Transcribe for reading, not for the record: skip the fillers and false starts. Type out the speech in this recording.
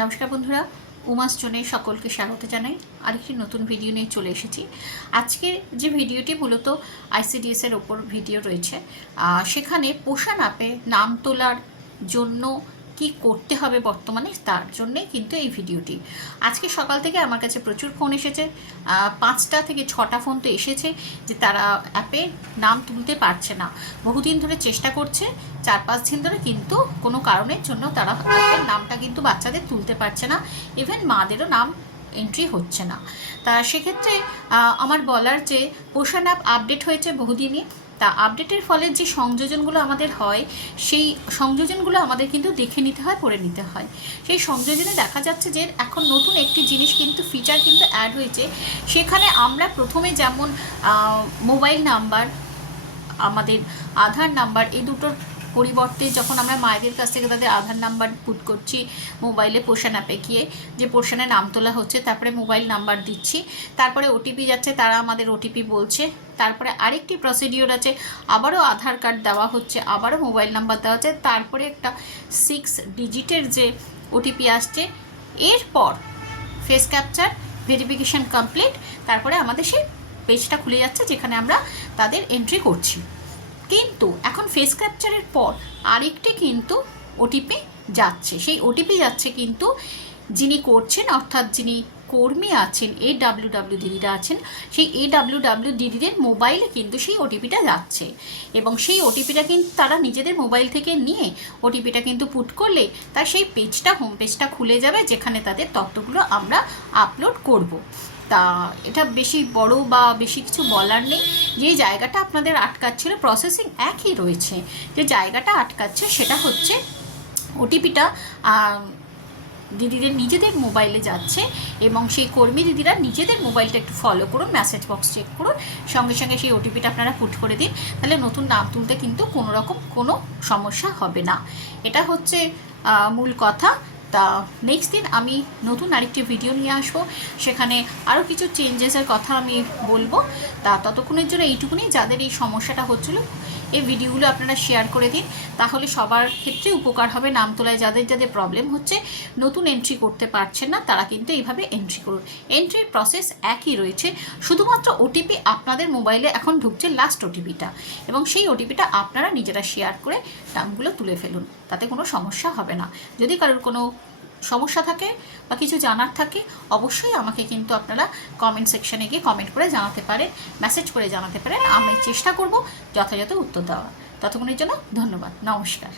নমস্কার বন্ধুরা, উমাস জোনে সকলকে স্বাগত জানাই। আরেকটি নতুন ভিডিও নিয়ে চলে এসেছি। আজকে যে ভিডিওটি মূলত আইসিডিএসের ওপর ভিডিও রয়েছে, সেখানে পোষণ অ্যাপে নাম তোলার জন্য কি করতে হবে বর্তমানে, তার জন্যে কিন্তু এই ভিডিওটি। আজকে সকাল থেকে আমার কাছে প্রচুর ফোন এসেছে, 5টা থেকে 6টা ফোন তো এসেছে যে তারা অ্যাপে নাম তুলতে পারছে না। বহুদিন ধরে চেষ্টা করছে, 4-5 দিন ধরে, কিন্তু কোনো কারণের জন্য তারা অ্যাপের নামটা কিন্তু বাচ্চাদের তুলতে পারছে না, ইভেন মাদেরও নাম এন্ট্রি হচ্ছে না। তা সেক্ষেত্রে আমার বলার যে পোষণ অ্যাপ আপডেট হয়েছে বহুদিনই, তা আপডেটের ফলে যে সংযোজনগুলো আমাদের হয়, সেই সংযোজনগুলো আমাদের কিন্তু দেখে নিতে হয়, পড়ে নিতে হয়। সেই সংযোজনে দেখা যাচ্ছে যে এখন নতুন একটি জিনিস কিন্তু ফিচার কিন্তু অ্যাড হয়েছে। সেখানে আমরা প্রথমে যেমন মোবাইল নাম্বার, আমাদের আধার নাম্বার, এই দুটোর পরিবর্তে যখন আমরা মায়েদের কাছ থেকে তাদের আধার নাম্বার পুট করছি মোবাইলে পোষণ অ্যাপে গিয়ে, যে পোষণে নাম তোলা হচ্ছে, তারপরে মোবাইল নাম্বার দিচ্ছি, তারপরে ওটিপি যাচ্ছে, তারা আমাদের ওটিপি বলছে, তারপরে আরেকটি প্রসিডিওর আছে, আবারও আধার কার্ড দেওয়া হচ্ছে, আবারও মোবাইল নাম্বার দেওয়া হচ্ছে, তারপরে একটা 6 ডিজিটের যে ওটিপি আসছে, এরপর ফেস ক্যাপচার, ভেরিফিকেশান কমপ্লিট, তারপরে আমাদের সেই পেজটা খুলে যাচ্ছে যেখানে আমরা তাদের এন্ট্রি করছি। কিন্তু এখন ফেস ক্যাপচারের পর আরেকটি কিন্তু ওটিপি যাচ্ছে। সেই ওটিপি যাচ্ছে কিন্তু যিনি করছেন, অর্থাৎ যিনি কর্মী আছেন, AWW দিদিরা আছেন, সেই AWW দিদিদের মোবাইলে কিন্তু সেই ওটিপিটা যাচ্ছে, এবং সেই ওটিপিটা কিন্তু তারা নিজেদের মোবাইল থেকে নিয়ে ওটিপিটা কিন্তু পুট করলে তার সেই পেজটা, হোম পেজটা খুলে যাবে, যেখানে তাদের তথ্যগুলো আমরা আপলোড করব। তা এটা বেশি বড় বা বেশি কিছু বলার নেই। যে জায়গাটা আপনাদের আটকাচ্ছিল, প্রসেসিং একই রয়েছে, যে জায়গাটা আটকাচ্ছে সেটা হচ্ছে ওটিপিটা দিদিদের নিজেদের মোবাইলে যাচ্ছে, এবং সেই কর্মী দিদিরা নিজেদের মোবাইলটা একটু ফলো করুন, মেসেজ বক্স চেক করুন, সঙ্গে সঙ্গে সেই ওটিপিটা আপনারা পুট করে দিন, তাহলে নতুন নাম তুলতে কিন্তু কোনো রকম কোনো সমস্যা হবে না। এটা হচ্ছে মূল কথা। তা নেক্সট দিন আমি নতুন আরেকটি ভিডিও নিয়ে আসবো, সেখানে আরও কিছু চেঞ্জেসের কথা আমি বলবো। তা ততক্ষণের জন্য এইটুকুনি, যাদের এই সমস্যাটা হচ্ছিল, এই ভিডিওগুলো আপনারা শেয়ার করে দিন, তাহলে সবার ক্ষেত্রে উপকার হবে। নাম তোলায় যাদের যাদের প্রবলেম হচ্ছে, নতুন এন্ট্রি করতে পারছেন না, তারা কিন্তু এইভাবে এন্ট্রি করুন। এন্ট্রির প্রসেস একই রয়েছে, শুধুমাত্র ওটিপি আপনাদের মোবাইলে এখন ঢুকছে, লাস্ট ওটিপিটা, এবং সেই ওটিপিটা আপনারা নিজেরা শেয়ার করে নামগুলো তুলে ফেলুন, তাতে কোনো সমস্যা হবে না। যদি কারোর কোনো সমস্যা থাকে বা কিছু জানার থাকে, অবশ্যই আমাকে কিন্তু আপনারা কমেন্ট সেকশানে গিয়ে কমেন্ট করে জানাতে পারেন, মেসেজ করে জানাতে পারেন। আমি চেষ্টা করব যথাযথ উত্তর দেওয়া। ততক্ষণের জন্য ধন্যবাদ, নমস্কার।